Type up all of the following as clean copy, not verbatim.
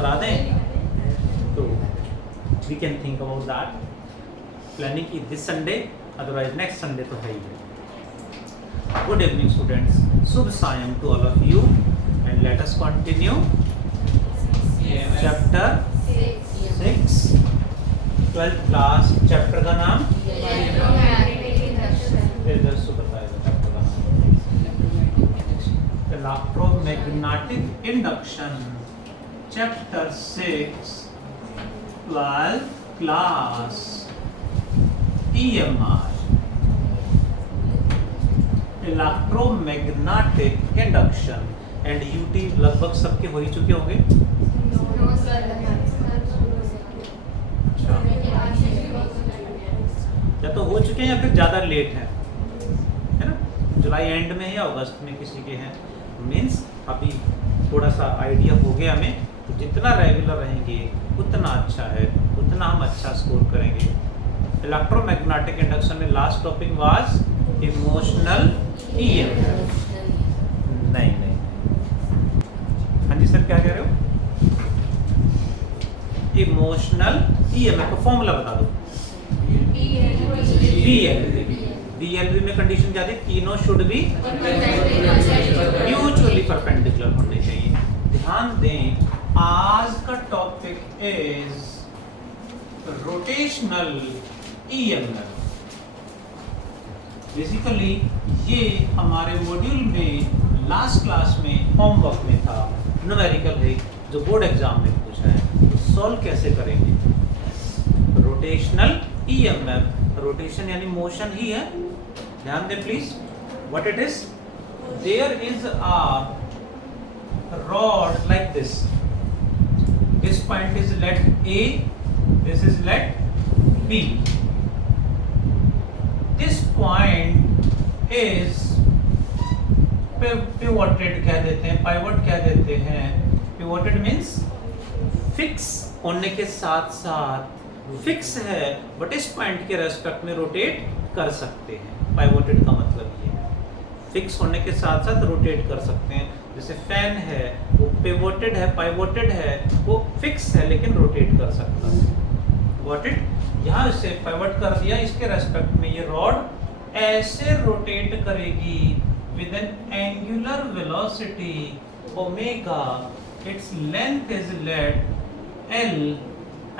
करा दें तो we can think about that, planning की this Sunday, otherwise next Sunday तो है ही है। गुड इवनिंग स्टूडेंट्स, शुभ सायं to all of you and let us continue chapter 6 12th class. Chapter का नाम electromagnetic induction, chapter 6 12th class, EMR, electromagnetic induction. And यूटी लगभग सबके हो ही चुके होंगे। या तो हो चुके हैं या फिर ज़्यादा लेट है ना, जुलाई एंड में या अगस्त में किसी के हैं। मीन्स अभी थोड़ा सा आइडिया हो गया हमें, तो जितना रेगुलर रहेंगे उतना अच्छा है, उतना हम अच्छा स्कोर करेंगे। इलेक्ट्रोमैग्नेटिक इंडक्शन में last topic was emotional EMF। नहीं, हाँ जी सर क्या कह रहे हो? इमोशनल EMF का फॉर्मूला बता दो। BLV में कंडीशन क्या थी? तीनों शुड बी म्यूचुअली परपेंडिकुलर होने चाहिए। ध्यान दें, आज का topic is rotational EMF। Basically ये हमारे मॉड्यूल में लास्ट क्लास में होमवर्क में था, न्यूमेरिकल है जो बोर्ड एग्जाम में पूछा है, तो सॉल्व कैसे करेंगे। रोटेशनल EMF, रोटेशन यानी मोशन ही है। ध्यान दें please, what it is, there is a rod like this point is let A, this is let B, this point is pivoted कह देते हैं, पाइवट कह देते हैं। पिवोटेड मीन्स फिक्स होने के साथ साथ फिक्स है, बट इस पॉइंट के रेस्पेक्ट में रोटेट कर सकते हैं। पाइवोटेड का मतलब ये है, फिक्स होने के साथ साथ रोटेट कर सकते हैं। जैसे फैन है, वो पिवोटेड है, पाइवोटेड है, वो फिक्स है लेकिन रोटेट कर सकता है। Got it? यहाँ इसे पाइवट कर दिया, इसके रेस्पेक्ट में ये रॉड ऐसे रोटेट करेगी with an angular velocity omega, its length is let L,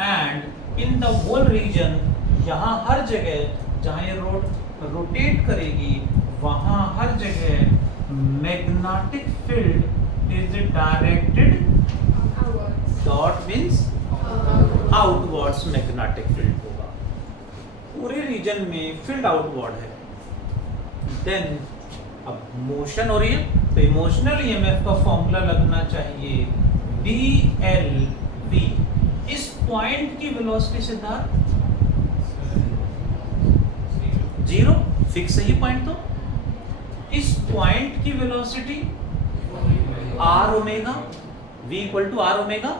and in the whole region, यहाँ हर जगह जहाँ ये रोटेट करेगी वहाँ हर जगह magnetic field is directed dot means outwards magnetic field होगा। पूरे रीजन में फील्ड आउटवर्ड है। देन अब मोशन हो रही है तो इमोशनल EMF का फॉर्मूला लगना चाहिए BLV। इस पॉइंट की वेलोसिटी सिद्धार्थ 0, फिक्स है ये पॉइंट। तो इस पॉइंट की velocity R omega, V equal to R omega.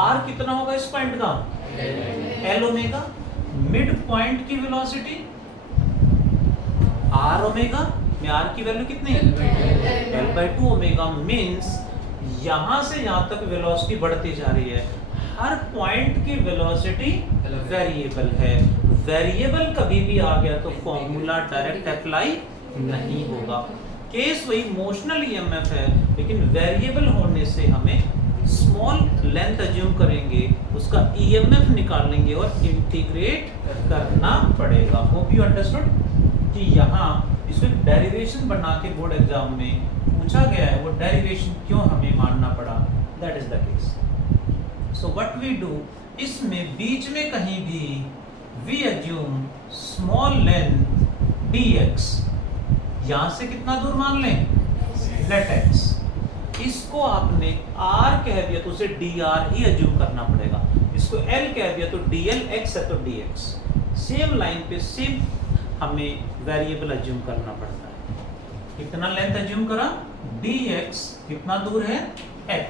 R कितना होगा इस पॉइंट का? L omega. मिड पॉइंट की वेलोसिटी R ओमेगा में R की वैल्यू कितनी है? L/2 omega. मीन्स यहां से यहां तक वेलोसिटी बढ़ती जा रही है। हर पॉइंट की वेलोसिटी वेरिएबल है। वेरिएबल कभी भी आ गया तो फॉर्मूला डायरेक्ट अप्लाई नहीं होगा। केस वही मोशनल EMF है, लेकिन वेरिएबल होने से हमें स्मॉल लेंथ अज्यूम करेंगे, उसका EMF निकालेंगे और इंटीग्रेट करना पड़ेगा। होप यू अंडरस्टूड कि यहाँ इसमें डेरिवेशन बना के बोर्ड एग्जाम में पूछा गया है, वो डेरिवेशन क्यों हमें मानना पड़ा, that is the case. So what we do, इसमें बीच में कहीं भी we assume small length dx, यहां से कितना दूर मान लें? Let x। इसको आपने r कह दिया तो उसे dr ही अज्यूम करना पड़ेगा। इसको l कह दिया तो dl, x है तो dx। सेम लाइन पे सेम हमें वेरिएबल अज्यूम करना पड़ता है। कितना लेंथ अज्यूम करा? dx। कितना दूर है? x।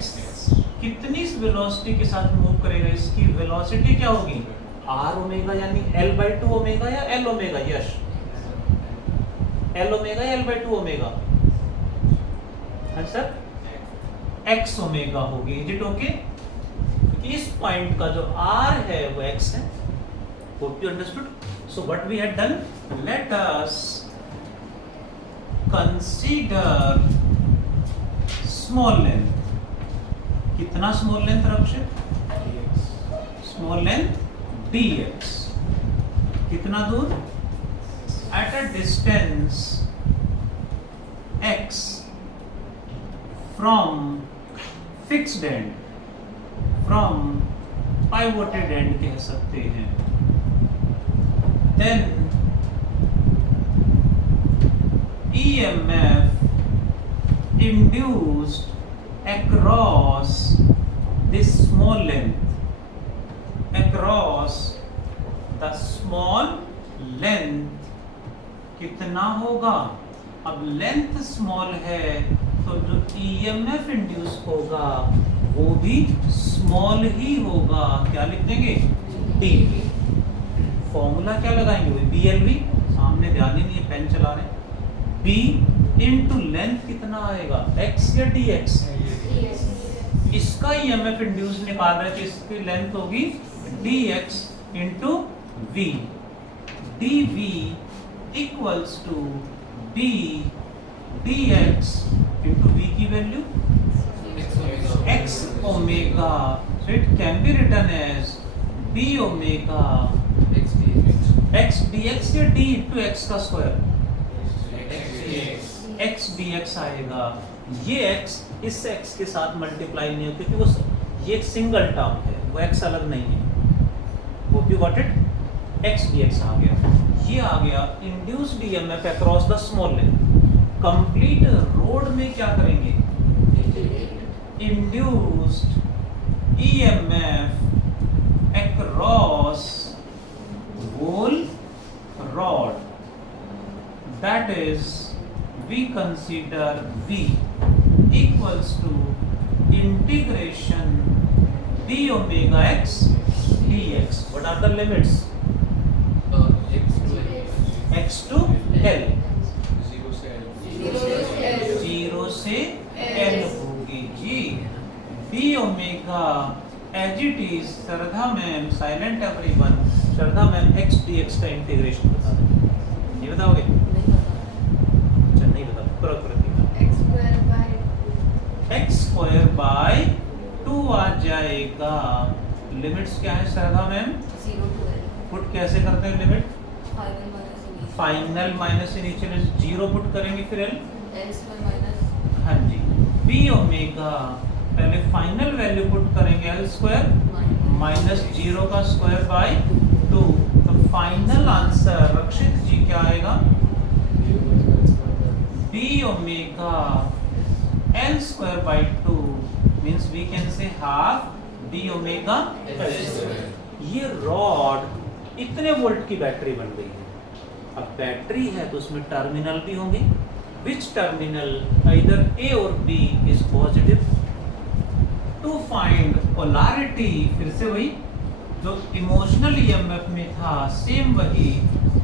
कितनी वेलोसिटी के साथ मूव करेगा? इसकी वेलोसिटी क्या होगी? r ओमेगा यानी L/2 ओमेगा या L ओमेगा? यश, L ओमेगा या L/2 ओमेगा? हाँ सर, x ओमेगा होगी। Is it okay? कि इस पॉइंट का जो R है वो X है। Hope you understood? So what we had done? Let us consider small length. कितना small length रक्षित? Small length dx. कितना दूर? At a distance x from fixed end, from pivoted end कह सकते हैं, then EMF induced across this small length, across the small length कितना होगा? अब length small है तो जो EMF इंड्यूस होगा वो भी स्मॉल ही होगा। क्या लिख देंगे? D। फॉर्मूला क्या लगाएंगे? BLV। सामने ध्यान ही नहीं है, पेन चला रहे हैं। B इंटू लेंथ कितना आएगा? X या DX? इसका EMF इंड्यूस निकाल रहे तो इसकी लेंथ होगी DX into V। DV equals to B dx into V की value x omega, so it can be written as d omega x dx या d into x का स्क्वायर x dx आएगा। ये x इस x के साथ multiply नहीं होती क्योंकि वो ये एक सिंगल टर्म है, वो x अलग नहीं है। Hope you got it? x dx आ गया। ये आ गया induced EMF across the small length. Complete road में क्या करेंगे? Induced EMF across whole rod, that is we consider V equals to integration d omega x dx. What are the limits? x to L, 0 से L होगी जी। d omega as it is, Shraddha ma'am, silent everyone, Shraddha ma'am x dx का integration बता दें। ये बताओगे? अच्छा नहीं बता, प्रकृति का x स्क्वायर बाय 2 आ जाएगा। लिमिट्स क्या है श्रद्धा मैम? 0 to L। पुट कैसे करते हैं limit? Final minus initial 0 put करेंगे फिर L स्क्वायर माइनस, हाँ जी, b ओमेगा पहले फाइनल वैल्यू पुट करेंगे L स्क्वायर माइनस 0 का स्क्वायर बाय 2, तो फाइनल आंसर रक्षित जी क्या आएगा? b omega L square by 2 means we can say half d omega L square. ये रॉड इतने वोल्ट की बैटरी बन गई है। अब बैटरी है तो उसमें टर्मिनल भी होंगे। विच टर्मिनल either A और B is positive? To find polarity, फिर से वही जो इमोशनल EMF में था सेम वही।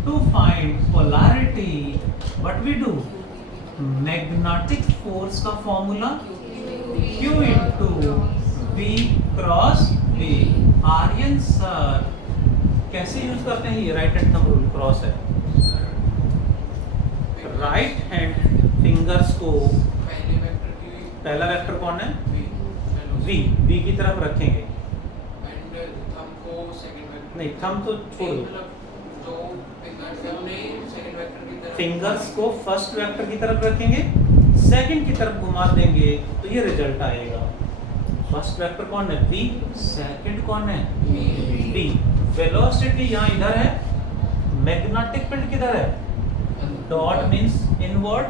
To find polarity what we do? Magnetic force का formula Q into B cross B। Aryan sir कैसे यूज करते हैं ये? Right hand thumb rule cross है। राइट हैंड फिंगर्स को पहला वेक्टर कौन है? V की तरफ रखेंगे। नहीं थंब तो छोड़ दो, फिंगर्स को फर्स्ट वेक्टर की तरफ रखेंगे, सेकंड की तरफ घुमा देंगे तो ये रिजल्ट आएगा। फर्स्ट वेक्टर कौन है? V, सेकंड कौन है? B। वेलोसिटी यहाँ इधर है, मैग्नेटिक फील्ड किधर है? डॉट मींस इनवर्ड,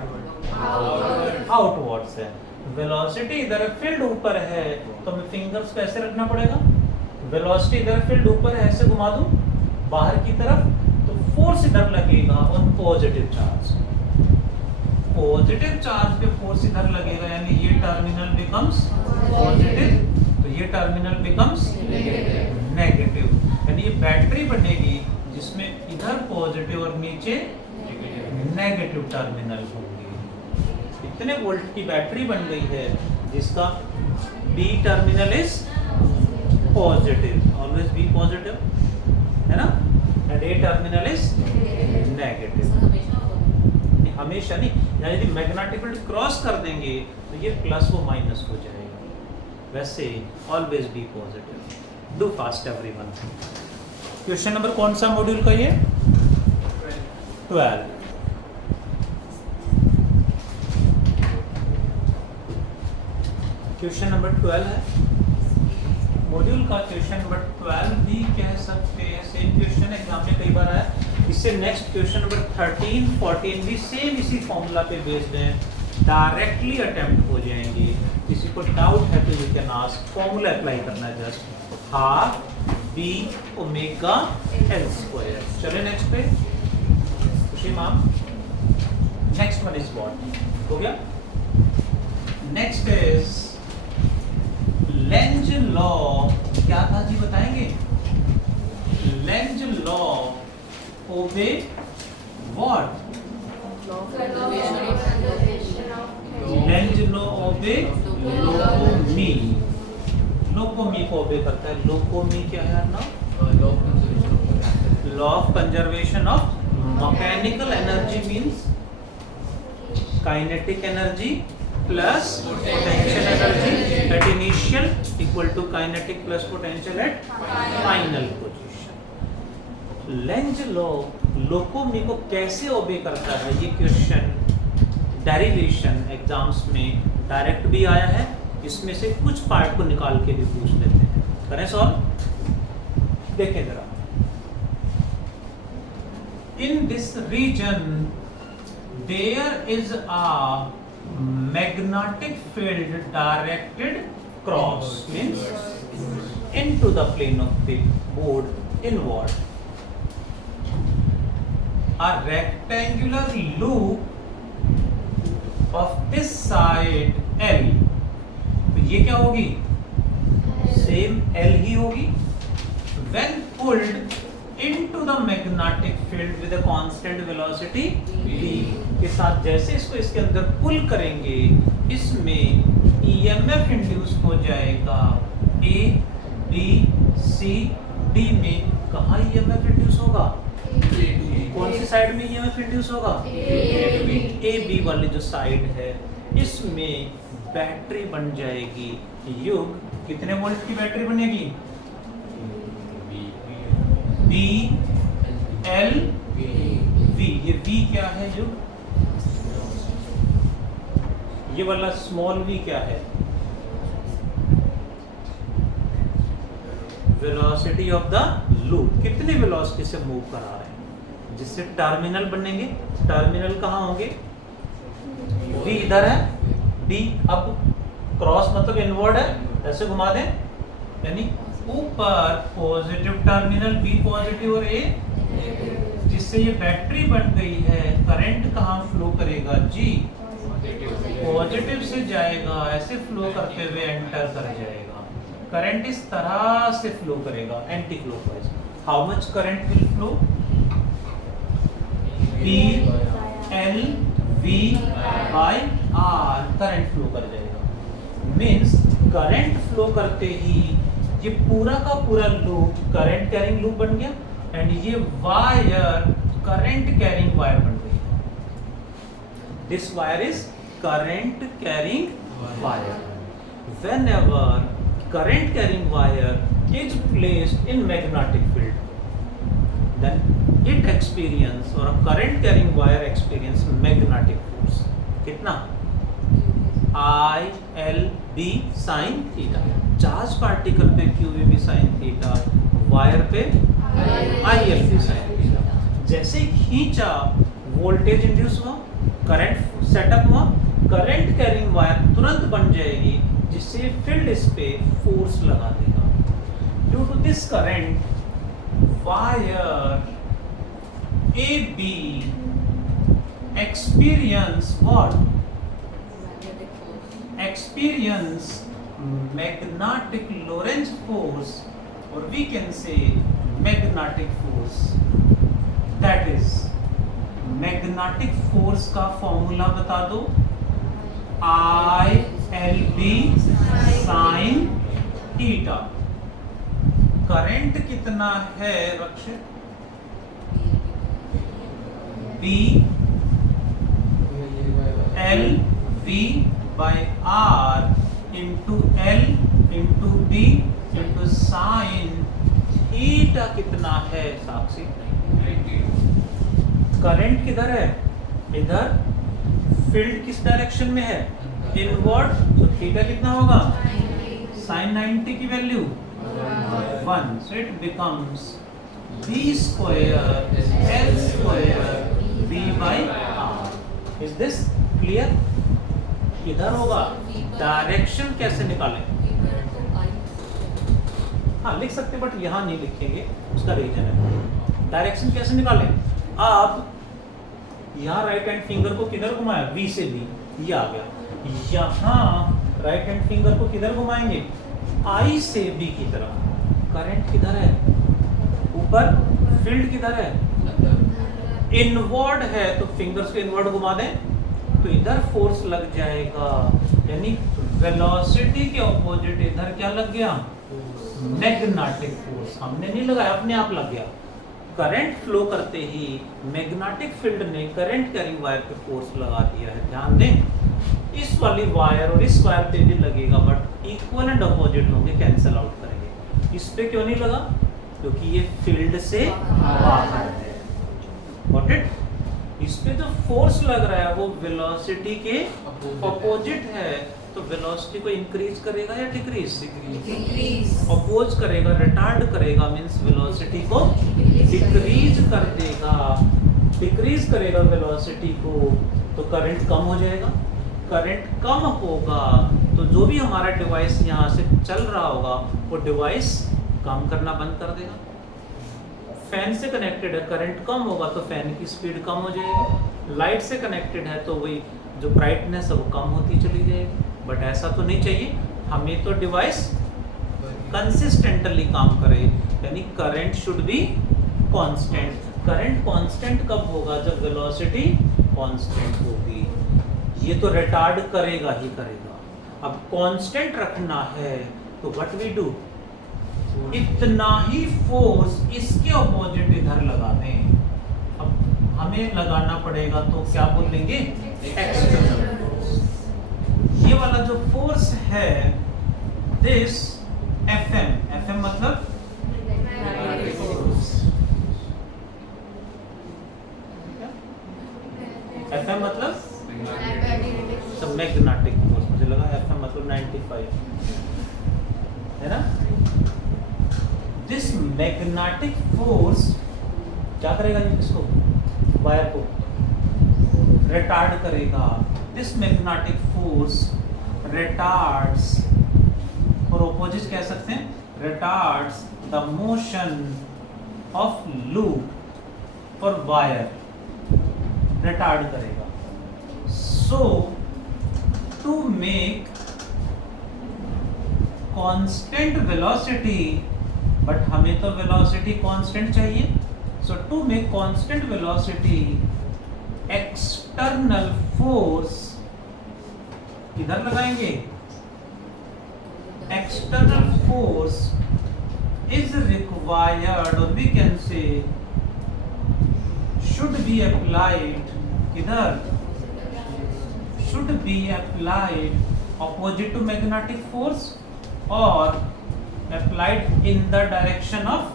आउटवर्ड्स है। वेलोसिटी इधर है, फील्ड ऊपर है, तो हमें फिंगर्स को ऐसे रखना पड़ेगा। वेलोसिटी इधर, फील्ड ऊपर है, ऐसे घुमा दूं बाहर की तरफ तो फोर्स इधर लगेगा on positive charge. Positive charge पे फोर्स इधर लगेगा, यानी ये टर्मिनल बिकम्स पॉजिटिव, तो ये टर्मिनल बिकम्स नेगेटिव। यानी ये बैटरी बनेगी जिसमें इधर पॉजिटिव और नीचे नेगेटिव टर्मिनल होंगे। इतने वोल्ट की बैटरी बन गई है जिसका B terminal is positive, always be positive, है ना, and A terminal is negative. हमेशा होगा। हमेशा नहीं, यानी यदि मैग्नेटिक फील्ड क्रॉस कर देंगे तो ये प्लस वो माइनस हो जाएगा, वैसे always be positive. Do fast everyone. Question number कौन सा मॉड्यूल का ये? 12। क्वेश्चन नंबर 12 है मॉड्यूल का। क्वेश्चन नंबर 12 भी कह सकते हैं, सेम क्वेश्चन एग्जाम में कई बार आया। इससे नेक्स्ट क्वेश्चन नंबर 13, 14 भी सेम इसी फॉर्मूला पे बेस्ड हैं, डायरेक्टली अटेम्प्ट हो जाएंगे। किसी को डाउट है तो you can ask, formula apply करना है just, half B omega L square. चले नेक्स्ट पे, Khushi ma'am. Next one is what, हो गया। Next is Lenz law. क्या था जी, बताएंगे? Lenz law obey what? Lenz law obey लोकोमी। लोकोमी को ओबे करता है। लोकोमी क्या है ना? Law of conservation of mechanical energy means kinetic energy plus potential energy at initial equal to kinetic plus potential at final position. Lenz law लोकोमी को कैसे ओबे करता है, ये क्वेश्चन डेरिवेशन एग्जाम्स में डायरेक्ट भी आया है, इसमें से कुछ पार्ट को निकाल के भी पूछ लेते हैं। करें सॉल्व, देखें जरा। In this region there is a magnetic field directed cross means into the plane of the board inward. A rectangular loop of this side L, तो ये क्या होगी? सेम L ही होगी। When pulled into the magnetic field with a constant velocity v के साथ जैसे इसको इसके अंदर पुल करेंगे, इसमें EMF इंड्यूस हो जाएगा A, B, C, D में। कहाँ EMF इंड्यूस होगा? कौन सी साइड में EMF इंड्यूस होगा? A, B वाली जो साइड है, इसमें बैटरी बन जाएगी। युग कितने वोल्ट की बैटरी बनेगी? B, L, V। ये V क्या है युग? ये वाला स्मॉल v क्या है? Velocity of the loop. कितने वेलोसिटी से मूव करा रहे हैं, जिससे टर्मिनल बनेंगे। टर्मिनल कहाँ होंगे? v इधर है, d अब क्रॉस मतलब इनवर्ड है, ऐसे घुमा दें, यानी ऊपर पॉजिटिव टर्मिनल b पॉजिटिव और a, जिससे ये बैटरी बन गई है। करंट कहाँ फ्लो करेगा? G पॉजिटिव से जाएगा, ऐसे फ्लो करते हुए एंटर कर जाएगा। करंट इस तरह से फ्लो करेगा anti clockwise. How much current will flow? P L V by R current flow कर जाएगा। मींस करंट फ्लो करते ही ये पूरा का पूरा लूप करंट कैरिंग लूप बन गया, एंड ये वायर करंट कैरिंग वायर बन गई। This wire is current carrying wire. Whenever current carrying wire is placed in magnetic field, then it experience, or a current carrying wire experience magnetic force. कितना? I L B sin theta। Charge particle पे Q V B sin theta, wire पे I L B sin theta। जैसे खींचा voltage induce हुआ, current setup हुआ, current carrying wire तुरंत बन जाएगी, जिससे फील्ड इस पे फोर्स लगा देगा। Due to this current wire A B experience what? Experience magnetic Lorentz force, और we can say magnetic force. That is magnetic force का फॉर्मूला बता दो। I L B sin theta। कितना है रक्ष? B L V by R into L into B into sin theta कितना है साक्षी? Current किधर है? इधर। फील्ड किस डायरेक्शन में है? इनवर्ड। तो थीटा कितना होगा? sin 90 की value 1, so it becomes b square L square V by R. Is this clear? इधर होगा। डायरेक्शन कैसे निकालें? हाँ लिख सकते बट यहाँ नहीं लिखेंगे, उसका रीजन है। डायरेक्शन कैसे निकालें? आप यहाँ राइट हैंड फिंगर को किधर घुमाया? V से B, ये आ गया। यहाँ राइट हैंड फिंगर को किधर घुमाएंगे? I से B की तरफ। करंट किधर है? ऊपर। फील्ड किधर है? इनवर्ड है, तो फिंगर्स को इनवर्ड घुमा दें तो इधर फोर्स लग जाएगा, यानी वेलोसिटी के ऑपोजिट इधर क्या लग गया? Magnetic force. हमने नहीं लगाया, अपने आप लग गया। करंट फ्लो करते ही मैग्नेटिक फील्ड ने करंट कैरिंग वायर पे फोर्स लगा दिया है। ध्यान दें, इस वाली वायर और इस वायर पे भी लगेगा बट इक्वल एंड अपोजिट होंगे, कैंसिल आउट करेंगे। इस पे क्यों नहीं लगा? क्योंकि ये फील्ड से बाहर है। Got it? इस पे जो फोर्स लग रहा है वो वेलोसिटी के अपोजिट है, तो वेलोसिटी को इंक्रीज करेगा या डिक्रीज? अपोज करेगा, रिटार्ड करेगा, मींस वेलोसिटी को डिक्रीज कर देगा। डिक्रीज करेगा वेलोसिटी को तो करंट कम हो जाएगा। करंट कम होगा तो जो भी हमारा डिवाइस यहाँ से चल रहा होगा वो डिवाइस काम करना बंद कर देगा। फैन से कनेक्टेड है, करंट कम होगा तो फैन की स्पीड कम हो जाएगी। लाइट से कनेक्टेड है तो वही जो ब्राइटनेस है वो कम होती चली जाएगी। बट ऐसा तो नहीं चाहिए, हमें तो डिवाइस कंसिस्टेंटली काम करे, यानी current should be constant. Current constant कब होगा? जब वेलोसिटी कांस्टेंट होगी। ये तो रिटार्ड करेगा ही करेगा। अब कांस्टेंट रखना है तो व्हाट वी डू? इतना ही फोर्स इसके अपोजिट इधर लगा दें। अब हमें लगाना पड़ेगा तो क्या बोलेंगे? External force. ये वाला जो फोर्स है दिस FM मतलब FM मतलब मैग्नेटिक फोर्स। मुझे लगा FM मतलब 95 है ना। दिस मैग्नेटिक फोर्स क्या करेगा? इसको वायर को रिटार्ड करेगा। दिस मैग्नेटिक फोर्स रिटार्ड्स, और ऑपोजिट कह सकते हैं, retards the motion of loop और वायर, रिटार्ड करेगा। So to make constant velocity, but हमें तो वेलोसिटी कांस्टेंट चाहिए। So to make constant velocity external force किधर लगाएंगे? एक्सटर्नल फोर्स इज रिक्वायर्ड, और we can say should be applied किधर? Should be applied opposite to magnetic force or applied in the direction of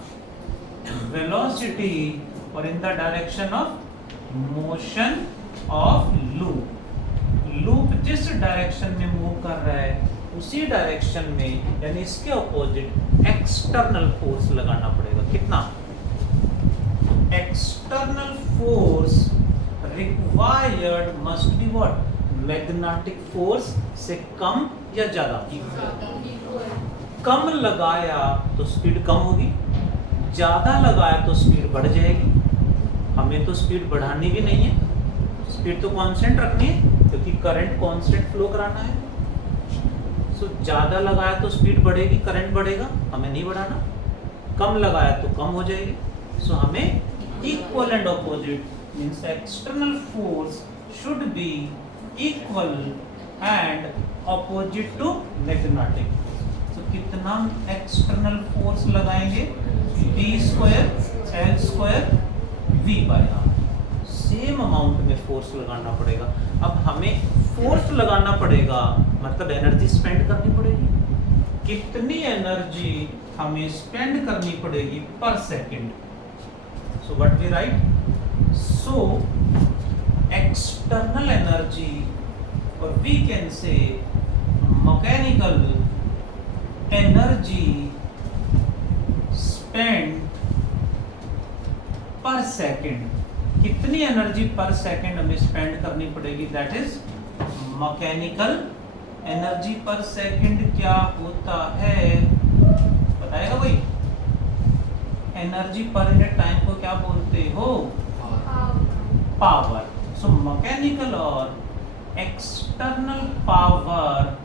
velocity or in the direction of motion of loop. Loop जिस direction में move कर रहा है उसी direction में, यानी इसके ऑपोजिट एक्सटर्नल फोर्स लगाना पड़ेगा। कितना? External force required must be what? Magnetic force से कम या ज्यादा? कम लगाया तो स्पीड कम होगी, ज्यादा लगाया तो स्पीड बढ़ जाएगी। हमें तो स्पीड बढ़ानी भी नहीं है, स्पीड तो कांस्टेंट रखनी है क्योंकि करंट कांस्टेंट फ्लो कराना है। सो ज्यादा लगाया तो स्पीड बढ़ेगी, करंट बढ़ेगा, हमें नहीं बढ़ाना। कम लगाया तो कम हो जाएगी। सो हमें equal and opposite, means external force should be equal and opposite to magnetic. So कितना एक्सटर्नल फोर्स लगाएंगे, B square L square V by R. Same amount में फोर्स लगाना पड़ेगा। अब हमें फोर्स लगाना पड़ेगा मतलब एनर्जी स्पेंड करनी पड़ेगी। कितनी एनर्जी हमें स्पेंड करनी पड़ेगी per second. So what we write, so external energy और we can say mechanical energy spend per second. कितनी एनर्जी पर सेकंड हमें स्पेंड करनी पड़ेगी, that is mechanical energy per second क्या होता है बताएगा कोई? एनर्जी पर यूनिट टाइम को क्या बोलते हो? पावर। सो मैकेनिकल और एक्सटर्नल पावर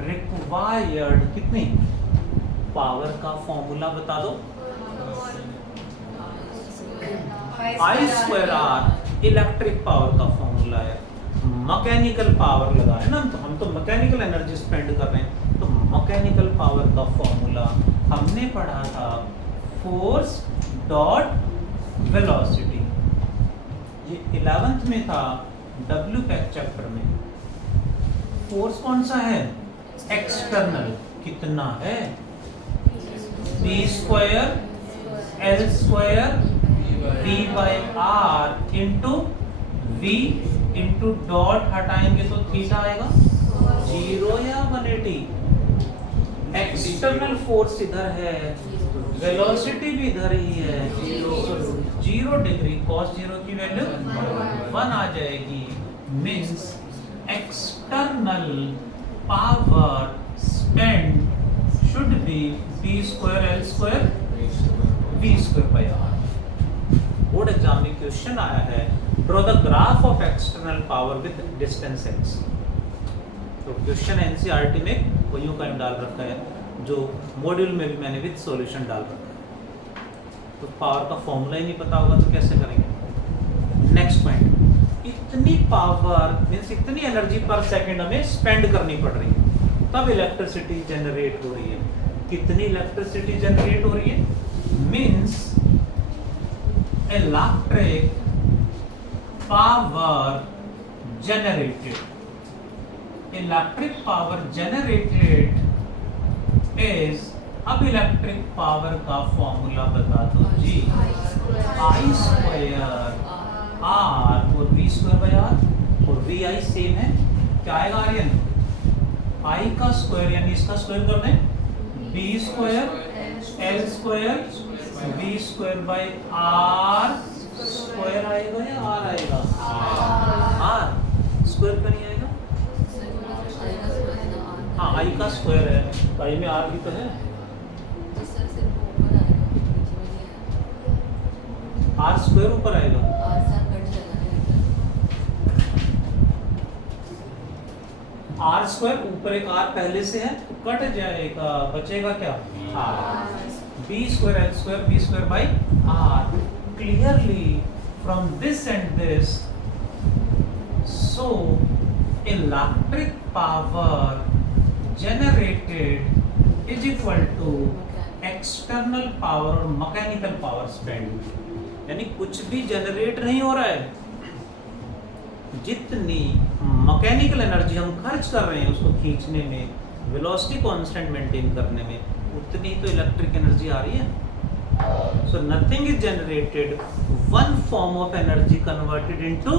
रिक्वायर्ड कितनी? पावर का फॉर्मूला बता दो। आई स्क्वायर आर इलेक्ट्रिक पावर का फॉर्मूला है। मैकेनिकल पावर लगा है ना, तो हम तो मैकेनिकल एनर्जी स्पेंड कर रहे हैं, तो मैकेनिकल पावर का फॉर्मूला हमने पढ़ा था फोर्स डॉट वेलोसिटी। ये 11th में था डब्ल्यू पैक चैप्टर में। फोर्स कौन सा है? एक्सटर्नल। कितना है? B square L square V by R into V into dot हटाएंगे तो थीटा आएगा 0 या 180। एक्सटर्नल फोर्स इधर है, वेलोसिटी भी इधर ही है, 0 डिग्री cos 0 की वैल्यू 1 आ जाएगी। Means external power spend should be B square L square V square by R. Board exam में क्वेश्चन आया है, draw the graph of external power with distance x। तो क्वेश्चन एनसीईआरटी में वो यूं का डाल रखा है, जो मॉड्यूल में भी मैंने विद सॉल्यूशन डाल रखा है। तो पावर का फॉर्मूला ही नहीं पता होगा तो कैसे करेंगे? नेक्स्ट पॉइंट, इतनी पावर मींस इतनी एनर्जी पर सेकंड हमें स्पेंड करनी पड़ रही है, तब इलेक्ट्रिसिटी जनरेट हो रही है। कितनी इलेक्ट्रिसिटी जनरेट हो रही है? Means electric power generated, electric power generated is, अब इलेक्ट्रिक पावर का फॉर्मूला बता दो जी। आई स्क्वायर आर और वी स्क्वायर बाई आर, और वी आई सेम है, क्या आएगा आर्यन? आई का स्क्वायर यानी इसका स्क्वायर कर दें, B square L square V square by R square आएगा या आर आएगा? आर स्क्वायर का नहीं आएगा। हाँ आई का स्क्वायर है, तो आई में आर भी तो है। आर स्क्वायर ऊपर आएगा, आर स्क्वायर ऊपर एक आर पहले से है तो कट जाएगा, बचेगा क्या? R. B square L square B square by R. Clearly from this and this, so electric power generated is equal to external power और मैकेनिकल पावर स्पेंड। यानी कुछ भी जनरेट नहीं हो रहा है, जितनी मैकेनिकल एनर्जी हम खर्च कर रहे हैं उसको खींचने में, वेलोसिटी कांस्टेंट मेंटेन करने में, उतनी तो इलेक्ट्रिक एनर्जी आ रही है। So nothing is generated, one form of energy converted into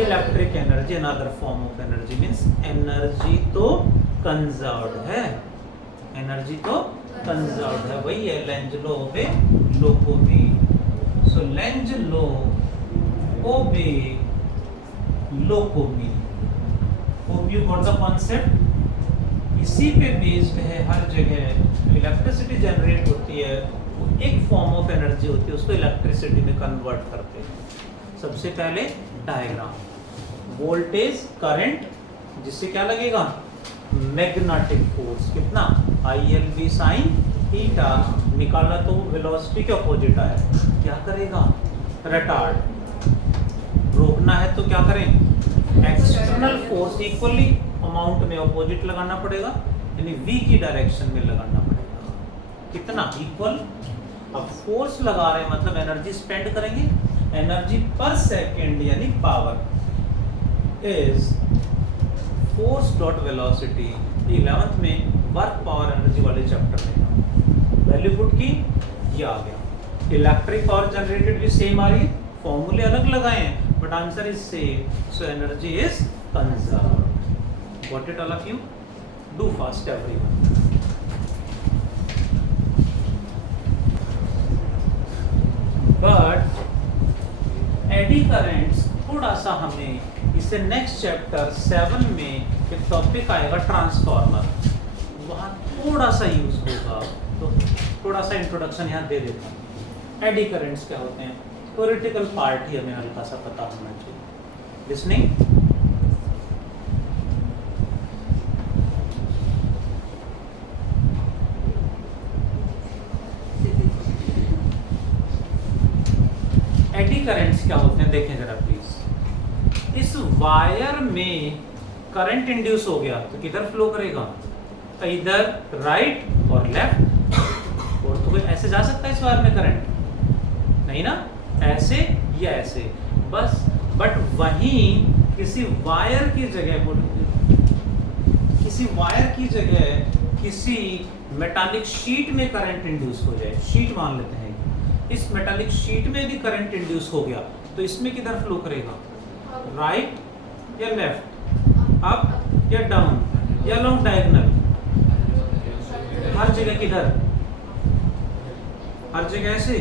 electric energy, another form of energy means energy तो कंजर्व्ड है, एनर्जी तो कंजर्व्ड है। वही है लेंज लॉ ओबे लोकोमी। सो लेंज लॉ ओबे लोकोमी। Hope you got the concept. इसी पे based है हर जगह इलेक्ट्रिसिटी जनरेट होती है, वो एक फॉर्म ऑफ एनर्जी होती है, उसको इलेक्ट्रिसिटी में कन्वर्ट करते हैं। सबसे पहले डायग्राम, वोल्टेज करंट, जिससे क्या लगेगा? Magnetic force. कितना? ILV sin थीटा निकाला तो वेलोसिटी के अपोजिट आया, क्या करेगा? रिटार्ड। रोकना है तो क्या करें? एक्सटर्नल फोर्स इक्वली अमाउंट में अपोजिट लगाना पड़ेगा, यानी v की डायरेक्शन में लगाना पड़ेगा। कितना? इक्वल। अब फोर्स लगा रहे हैं मतलब एनर्जी स्पेंड करेंगे। एनर्जी पर सेकेंड यानी power is force dot velocity. 11th में वर्क पावर एनर्जी वाले चैप्टर में वैल्यू पुट की, ये आ गया। इलेक्ट्रिक पावर जनरेटेड भी सेम आ रही है, फॉर्मूले अलग लगाए हैं but answer is same, so energy is conserved. Got it all of you? Do fast everyone. But eddy currents थोड़ा सा हमें इससे नेक्स्ट चैप्टर 7 में एक टॉपिक आएगा ट्रांसफार्मर, वहाँ थोड़ा सा यूज होगा, तो थोड़ा सा इंट्रोडक्शन यहाँ दे देता हूँ। एडी करंट्स क्या होते हैं, थ्योरेटिकल पार्ट ही हमें हल्का सा पता होना चाहिए। लिसनिंग। एडी करंट्स क्या होते हैं देखें जरा प्लीज। इस वायर में करंट इंड्यूस हो गया तो किधर फ्लो करेगा? इधर राइट और लेफ्ट। और तो कोई ऐसे जा सकता है इस वायर में करंट? नहीं ना, ऐसे या ऐसे बस। बट वहीं किसी वायर की जगह किसी मेटालिक शीट में करंट इंड्यूस हो जाए, शीट मान लेते हैं, इस मेटालिक शीट में भी करंट इंड्यूस हो गया तो इसमें किधर फ्लो करेगा? राइट या लेफ्ट, अप या डाउन या लॉन्ग डायगोनल? हर जगह किधर? हर जगह ऐसे।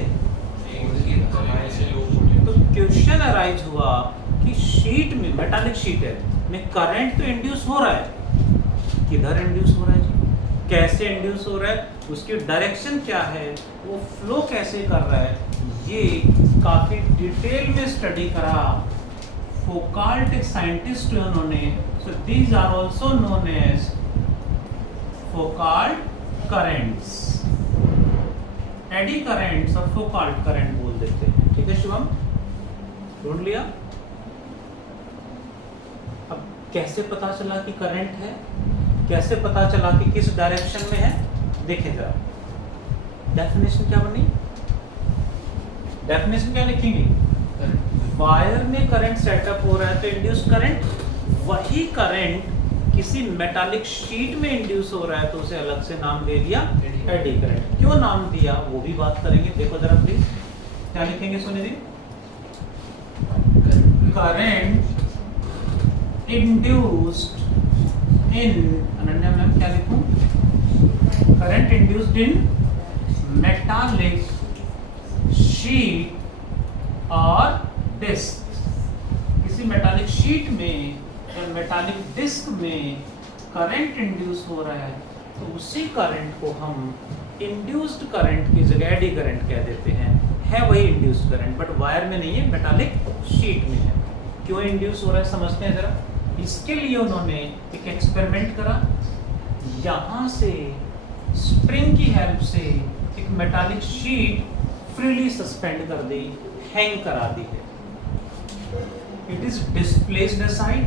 तो क्वेश्चन अराइज हुआ कि शीट में, मेटालिक शीट है, में करंट तो इंड्यूस हो रहा है, किधर इंड्यूस हो रहा है जी? कैसे इंड्यूस हो रहा है, उसकी डायरेक्शन क्या है, वो फ्लो कैसे कर रहा है, ये काफी डिटेल में स्टडी करा फौकाल्ट एक साइंटिस्ट है उन्होंने। So these are also known as Foucault currents. Eddy currents और फौकाल्ट करंट बोल देते हैं, ठीक है शुभम? ढूंढ लिया? अब कैसे पता चला कि करंट है, कैसे पता चला कि किस डायरेक्शन में है, देखें जरा। डेफिनेशन क्या बनी? डेफिनेशन क्या लिखेंगे? वायर में करंट सेटअप हो रहा है तो इंड्यूस करंट, वही करंट किसी मेटालिक शीट में इंड्यूस हो रहा है तो उसे अलग से नाम दे दिया एडी करंट। क्यों नाम दिया वो भी बात करेंगे। देखो जरा प्लीज, क्या लिखेंगे सुनिए। Current induced in, Ananya ma'am क्या लिखूं? Current induced in metallic sheet और डिस्क। किसी मेटालिक शीट में या मेटालिक डिस्क में करंट इंड्यूस हो रहा है तो उसी करंट को हम इंड्यूस्ड करंट की जगह एडी करंट कह देते हैं। है वही इंड्यूस्ड करंट बट वायर में नहीं है, मेटालिक शीट में है। क्यों इंड्यूस हो रहा है समझते हैं जरा। इसके लिए उन्होंने एक एक्सपेरिमेंट करा, यहाँ से स्प्रिंग की हेल्प से एक मेटालिक शीट फ्रीली सस्पेंड कर दी, हैंग करा दी है। It is displaced aside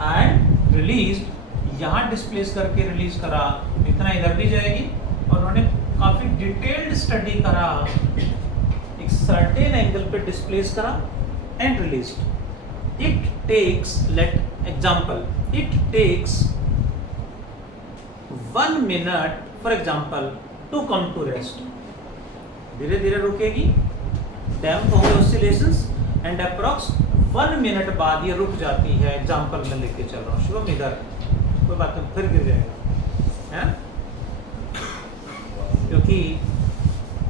and released. यहाँ डिस्प्लेस करके रिलीज करा, इतना इधर भी जाएगी। और उन्होंने काफी डिटेल्ड स्टडी करा, एक सर्टेन एंगल पे डिस्प्लेस करा and released. It takes, let example, it takes 1 minute for example to come to rest. धीरे धीरे रुकेगी, डैम्प होंगे ऑसिलेशंस एंड अप्रॉक्स 1 मिनट बाद ये रुक जाती है। एग्जाम्पल में लेके चल रहा हूँ शुभम, इधर कोई बात नहीं, फिर गिर जाएगा है? क्योंकि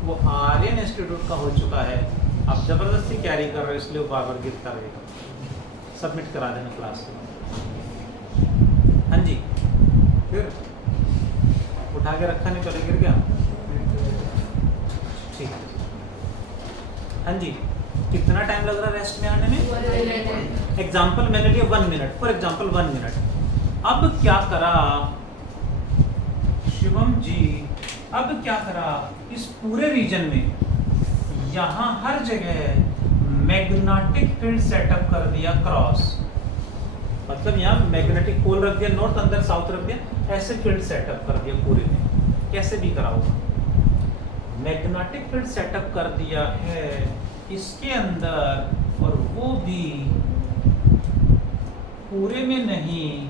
वो आर्यन इंस्टीट्यूट का हो चुका है, आप जबरदस्ती कैरी कर रहे हो इसलिए वो बार बार गिरता रहेगा। सबमिट करा देना क्लास के। हाँ जी, फिर उठा के रखा नहीं, पहले गिर गया। ठीक है, हाँ जी। कितना टाइम लग रहा है रेस्ट में आने में? एग्जाम्पल मैंने लिया 1 मिनट, फॉर एग्जाम्पल 1 मिनट। अब क्या करा शिवम जी, अब क्या करा, इस पूरे रीजन में यहाँ हर जगह मैग्नेटिक फील्ड सेटअप कर दिया क्रॉस। मतलब यहाँ मैग्नेटिक पोल रख दिया, नॉर्थ अंदर साउथ रख दिया, ऐसे फील्ड सेटअप कर दिया पूरे में, कैसे भी करा होगा, मैग्नेटिक फील्ड सेटअप कर दिया है इसके अंदर, और वो भी पूरे में नहीं,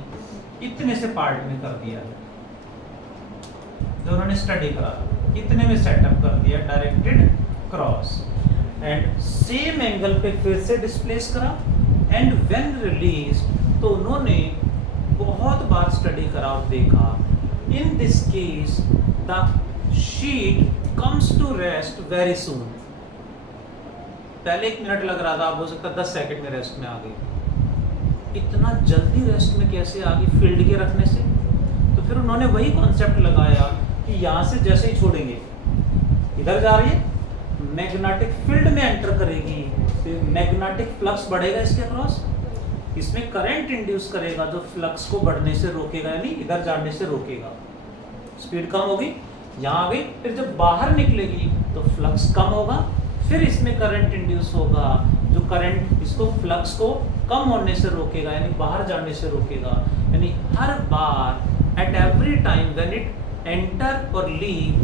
इतने से पार्ट में कर दिया है जो उन्होंने स्टडी करा, इतने में सेटअप कर दिया directed cross, and same angle पे फिर से डिस्प्लेस करा, एंड व्हेन रिलीज तो उन्होंने बहुत बार स्टडी करा और देखा, in this case the sheet comes to rest very soon. पहले 1 मिनट लग रहा था, अब हो सकता है 10 सेकंड में रेस्ट में आ गई। इतना जल्दी रेस्ट में कैसे आ गई फील्ड के रखने से? तो फिर उन्होंने वही कॉन्सेप्ट लगाया कि यहाँ से जैसे ही छोड़ेंगे इधर जा रही है, मैग्नेटिक फील्ड में एंटर करेगी, फिर मैग्नेटिक फ्लक्स बढ़ेगा इसके अक्रॉस, इसमें करंट इंड्यूस करेगा जो फ्लक्स को बढ़ने से रोकेगा, यानी इधर जाने से रोकेगा। स्पीड कम होगी, यहाँ आ गई, फिर जब बाहर निकलेगी तो फ्लक्स कम होगा, फिर इसमें करंट इंड्यूस होगा जो करंट इसको फ्लक्स को कम होने से रोकेगा, यानी बाहर जाने से रोकेगा। यानी हर बार at every time when it enter और leave,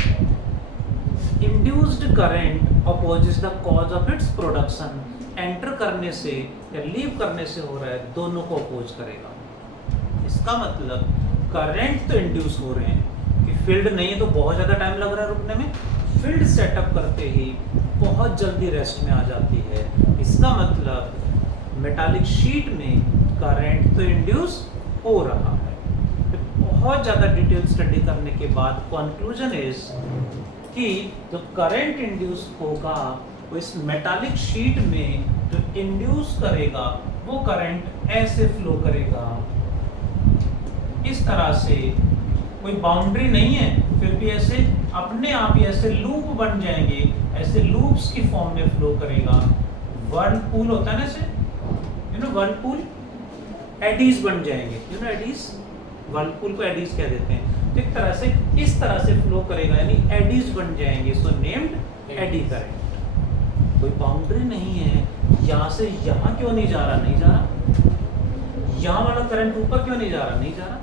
induced current opposes the cause of its production. Enter करने से या लीव करने से हो रहा है, दोनों को अपोज करेगा। इसका मतलब करंट तो इंड्यूस हो रहे हैं कि फील्ड नहीं है तो बहुत ज़्यादा टाइम लग रहा है रुकने में, फील्ड सेटअप करते ही बहुत जल्दी रेस्ट में आ जाती है। इसका मतलब मेटालिक शीट में करंट तो इंड्यूस हो रहा है। बहुत ज़्यादा डिटेल स्टडी करने के बाद कंक्लूजन इज कि जो करंट इंड्यूस होगा वो इस मेटालिक शीट में जो इंड्यूस करेगा वो करंट ऐसे फ्लो करेगा, इस तरह से, कोई बाउंड्री नहीं है, फिर भी ऐसे अपने आप ही ऐसे लूप बन जाएंगे, ऐसे लूप्स की फॉर्म में फ्लो करेगा। वर्लपूल होता है ना ऐसे, यू नो वर्लपूल, एडीज बन जाएंगे, यू नो एडीज, वर्लपूल को एडीज कह देते हैं। तो एक तरह से इस तरह से फ्लो करेगा, यानी एडीज बन जाएंगे, सो नेम्ड एडी करंट। कोई बाउंड्री नहीं है, यहाँ से यहाँ क्यों नहीं जा रहा, नहीं जा रहा, यहाँ वाला करंट ऊपर क्यों नहीं जा रहा, नहीं जा रहा,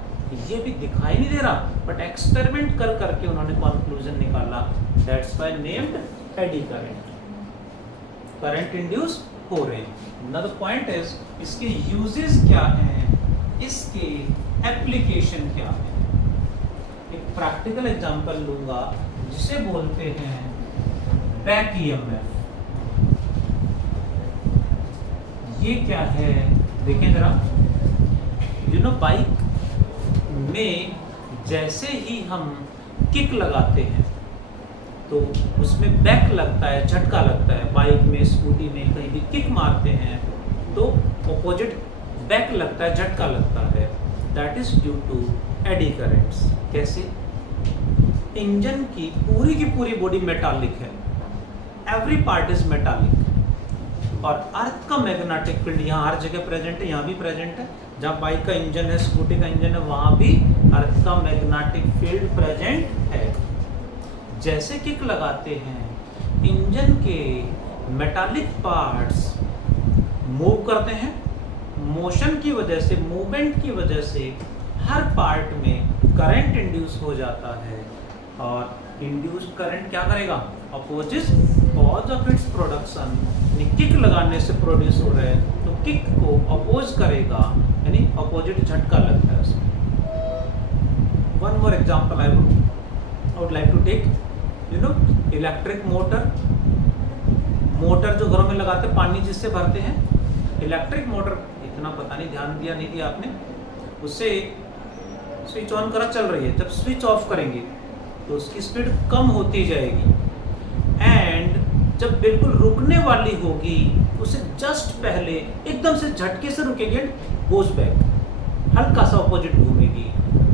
ये भी दिखाई नहीं दे रहा, बट एक्सपेरिमेंट कर करके उन्होंने कंक्लूजन निकाला, that's why named eddy current. Current induce हो रहे हैं। नाउ द पॉइंट इज इसके यूजेस क्या हैं, इसके एप्लीकेशन क्या है। एक प्रैक्टिकल एग्जांपल लूंगा जिसे बोलते हैं बैक ईएमएफ। ये क्या है देखें जरा, यू नो बाइक में जैसे ही हम किक लगाते हैं तो उसमें बैक लगता है, झटका लगता है। बाइक में, स्कूटी में कहीं भी किक मारते हैं तो ऑपोजिट बैक लगता है, झटका लगता है। That is due to eddy currents. कैसे? इंजन की पूरी बॉडी मेटालिक है, एवरी पार्ट इज मेटालिक, और अर्थ का मैग्नेटिक फील्ड यहाँ हर जगह प्रेजेंट है, यहाँ भी प्रेजेंट है। जहाँ बाइक का इंजन है, स्कूटी का इंजन है, वहाँ भी अर्थ का मैग्नेटिक फील्ड प्रेजेंट है। जैसे किक लगाते हैं, इंजन के मेटालिक पार्ट्स मूव करते हैं, मोशन की वजह से, मूवमेंट की वजह से हर पार्ट में करंट इंड्यूस हो जाता है, और इंड्यूस्ड करंट क्या करेगा, opposes cause of its production. Kick लगाने से प्रोड्यूस हो रहा है तो किक को अपोज करेगा, यानी अपोजिट झटका लगता है उसमें। One more example I would like to take, you know electric motor. Motor जो घरों में लगाते हैं, पानी जिससे भरते हैं, इलेक्ट्रिक मोटर, इतना पता नहीं ध्यान दिया नहीं दिया आपने, उससे स्विच ऑन करा चल रही है, जब स्विच ऑफ करेंगे तो उसकी स्पीड कम होती जाएगी, एंड जब बिल्कुल रुकने वाली होगी उसे जस्ट पहले एकदम से झटके से रुकेगी एंड गोज बैक, हल्का सा ऑपोजिट घूमेगी।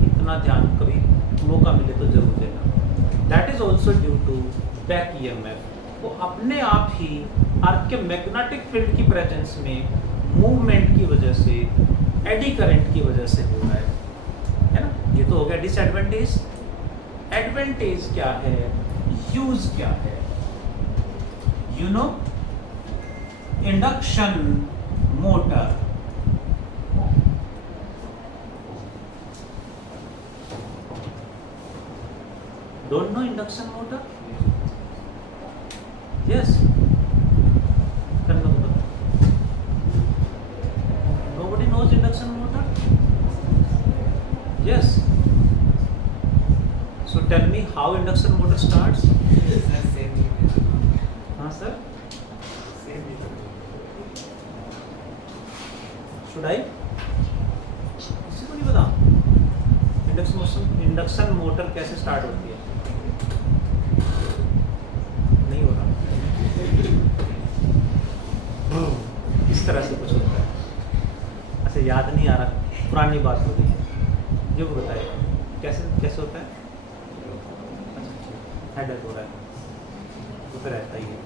इतना ध्यान कभी मौका मिले तो जरूर देना। That is also due to back EMF. वो अपने आप ही अर्थ के मैग्नेटिक फील्ड की प्रेजेंस में मूवमेंट की वजह से, एडी करंट की वजह से हो रहा है ना। ये तो हो गया डिसएडवांटेज। एडवांटेज क्या है, यूज क्या है, you know induction motor. Don't know induction motor? Yes. Nobody knows induction motor? Yes. So tell me how induction motor starts? हाँ sir? Should I? किसी को नहीं पता इंडक्शन मोटर कैसे स्टार्ट होती है? नहीं हो रहा। इस तरह से कुछ होता है। अच्छा याद नहीं आ रहा, पुरानी बात हो गई है। ये वो बताइए कैसे कैसे होता है? अच्छा हेडेक हो रहा है तो फिर रहता ही है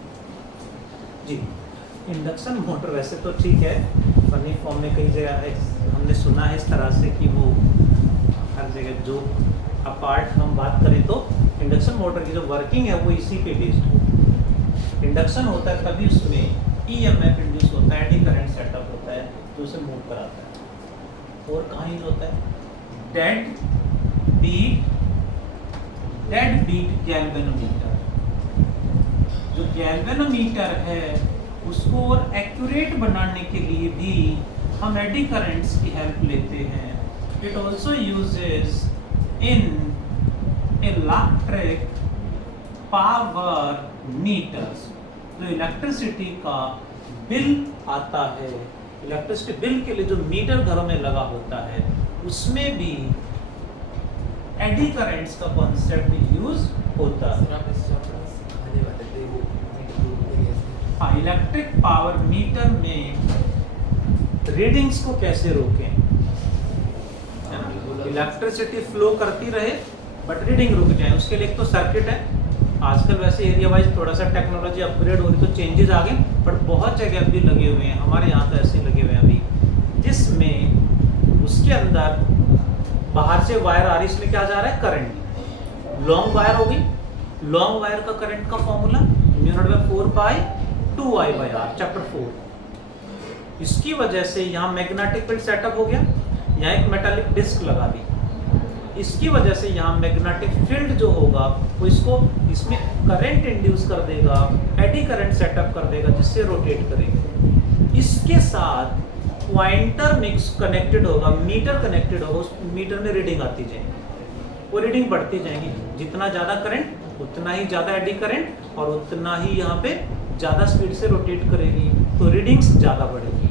जी। इंडक्शन मोटर वैसे तो ठीक है, फनी फॉर्म में कई जगह हमने सुना है इस तरह से कि वो हर जगह जो अपार्ट हम बात करें तो इंडक्शन मोटर की जो वर्किंग है वो इसी पे बेस्ड हो। इंडक्शन होता है तभी उसमें ईएमएफ इंड्यूस होता है, एडी करंट सेटअप होता है जो उसे मूव कराता है। और कहाँ यूज होता है? Dead beat galvanometer. जो गैल्वेनोमीटर है उसको और एक्यूरेट बनाने के लिए भी हम एडी करंट्स की हेल्प लेते हैं। It also uses in electric power meters. जो इलेक्ट्रिसिटी का बिल आता है, इलेक्ट्रिसिटी बिल के लिए जो मीटर घरों में लगा होता है उसमें भी एडी करंट्स का कॉन्सेप्ट यूज होता है। हाँ, इलेक्ट्रिक पावर मीटर में रीडिंग्स को कैसे रोकें, है ना? इलेक्ट्रिसिटी फ्लो करती रहे बट रीडिंग रुक जाए, उसके लिए एक तो सर्किट है। आजकल वैसे एरिया वाइज थोड़ा सा टेक्नोलॉजी अपग्रेड हो रही तो चेंजेस आ गए, बट बहुत जगह अभी लगे हुए हैं, हमारे यहाँ तो ऐसे लगे हुए हैं अभी, जिसमें उसके अंदर बाहर से वायर आ रही, इसमें क्या जा रहा है? करंट। लॉन्ग वायर हो गई, लॉन्ग वायर का करंट का फॉर्मूला μ0/4π2I/R चैप्टर 4। इसकी वजह से यहाँ मैग्नेटिक फील्ड सेटअप हो गया, यहाँ एक मेटालिक डिस्क लगा दी, इसकी वजह से यहाँ मैग्नेटिक फील्ड जो होगा वो इसको इसमें करंट इंड्यूस कर देगा, एडी करंट सेटअप कर देगा जिससे रोटेट करेगा। इसके साथ पॉइंटर मिक्स कनेक्टेड होगा, मीटर कनेक्टेड होगा, उस मीटर में रीडिंग आती जाएगी, वो रीडिंग बढ़ती जाएगी। जितना ज़्यादा करंट उतना ही ज़्यादा एडी करंट और उतना ही यहाँ पे ज़्यादा स्पीड से रोटेट करेगी, तो रीडिंग्स ज़्यादा बढ़ेगी।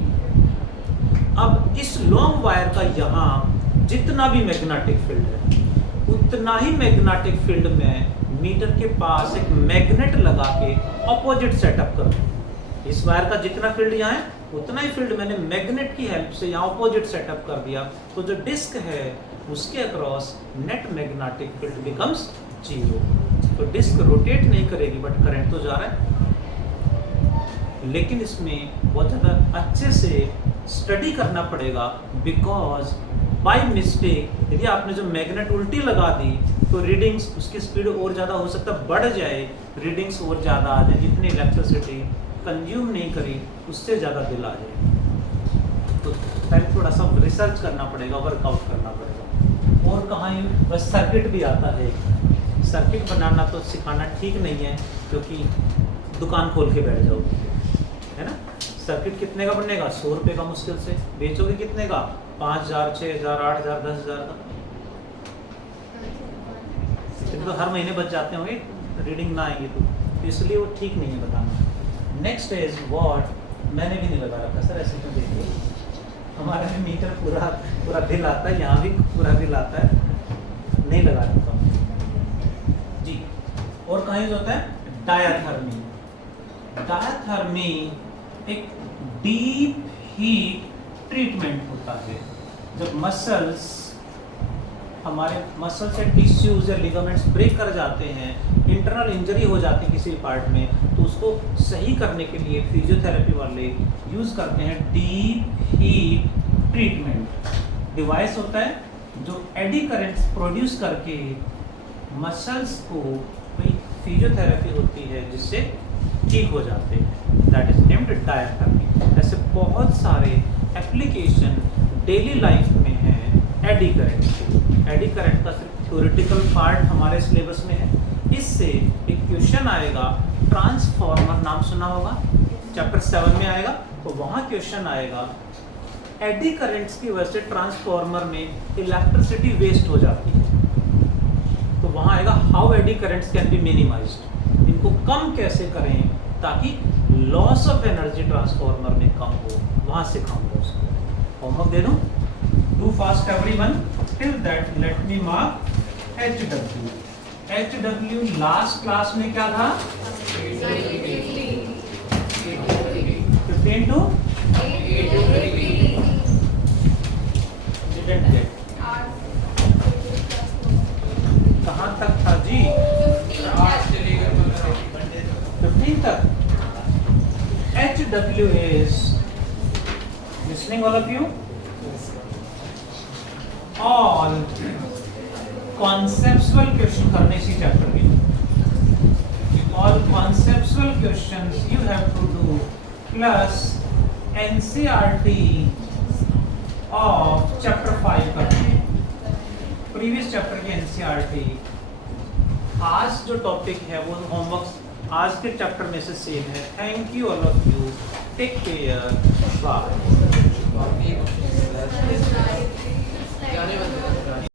अब इस लॉन्ग वायर का यहाँ जितना भी मैग्नेटिक फील्ड है उतना ही मैग्नेटिक फील्ड में मीटर के पास एक मैग्नेट लगा के ऑपोजिट सेटअप कर दूँ। इस वायर का जितना फील्ड यहाँ है उतना ही फील्ड मैंने मैग्नेट की हेल्प से यहाँ ऑपोजिट सेटअप कर दिया, तो जो डिस्क है उसके across net magnetic field becomes 0। तो डिस्क रोटेट नहीं करेगी बट करंट तो जा रहा है। लेकिन इसमें बहुत ज़्यादा अच्छे से स्टडी करना पड़ेगा, बिकॉज बाय मिस्टेक यदि आपने जो मैग्नेट उल्टी लगा दी तो रीडिंग्स, उसकी स्पीड और ज़्यादा हो सकता है बढ़ जाए, रीडिंग्स और ज़्यादा आ जाए, जितनी इलेक्ट्रिसिटी कंज्यूम नहीं करी उससे ज़्यादा बिल आ जाए। तो पहले थोड़ा सा रिसर्च करना पड़ेगा, वर्कआउट करना पड़ेगा। और कहाँ बस सर्किट भी आता है, सर्किट बनाना तो सिखाना ठीक नहीं है क्योंकि दुकान खोल के बैठ जाओगे, है ना। सर्किट कितने का बनेगा? 100 रुपये का मुश्किल से। बेचोगे कितने का? 5,000, 6,000, 8,000, 10,000 का। इतने तो हर महीने बच जाते होंगे रीडिंग ना आएगी तो इसलिए वो ठीक नहीं है बताना। नेक्स्ट इज व्हाट, मैंने भी नहीं लगा रखा सर, ऐसे क्यों देखिए, हमारा भी मीटर पूरा बिल आता है, यहाँ भी पूरा बिल आता है, नहीं लगा रखा जी। और कहाँ यूज होता है? डायाथर्मी। डायाथर्मी एक डीप हीट ट्रीटमेंट होता है। जब मसल्स, हमारे मसल से टिश्यूज या लिगामेंट्स ब्रेक कर जाते हैं, इंटरनल इंजरी हो जाती है किसी पार्ट में, तो उसको सही करने के लिए फिजियोथेरेपी वाले यूज़ करते हैं डीप हीट ट्रीटमेंट। डिवाइस होता है जो एडी करंट्स प्रोड्यूस करके मसल्स को, कोई फिजियोथेरेपी होती है जिससे ठीक हो जाते हैं, दैट इज नेम्ड डायाथर्मी। ऐसे बहुत सारे एप्लीकेशन डेली लाइफ में हैं एडी करंट के। एडी करंट का सिर्फ थ्योरेटिकल पार्ट हमारे सिलेबस में है। इससे एक क्वेश्चन आएगा, ट्रांसफॉर्मर नाम सुना होगा, चैप्टर 7 में आएगा। तो वहाँ क्वेश्चन आएगा, एडी करंट्स की वजह से ट्रांसफॉर्मर में इलेक्ट्रिसिटी वेस्ट हो जाती है। तो वहाँ आएगा how eddy currents can be minimised, इनको कम कैसे करें ताकि लॉस ऑफ एनर्जी ट्रांसफॉर्मर में कम हो, वहाँ सिखाऊंगा उसको। होमवर्क दे दूँ? Do fast everyone, till that let me mark HW। HW last class में क्या था? 15 to didn't get। कहाँ तक था जी? 15 तक। HW is listening all of you? All conceptual question करने इसी चैप्टर में। All conceptual questions you have to do plus NCERT of chapter 5 करना। प्रीवियस चैप्टर की NCERT। आज जो टॉपिक है वो होमवर्क आज के चैप्टर में से सेम है। Thank you all of you, take care, bye.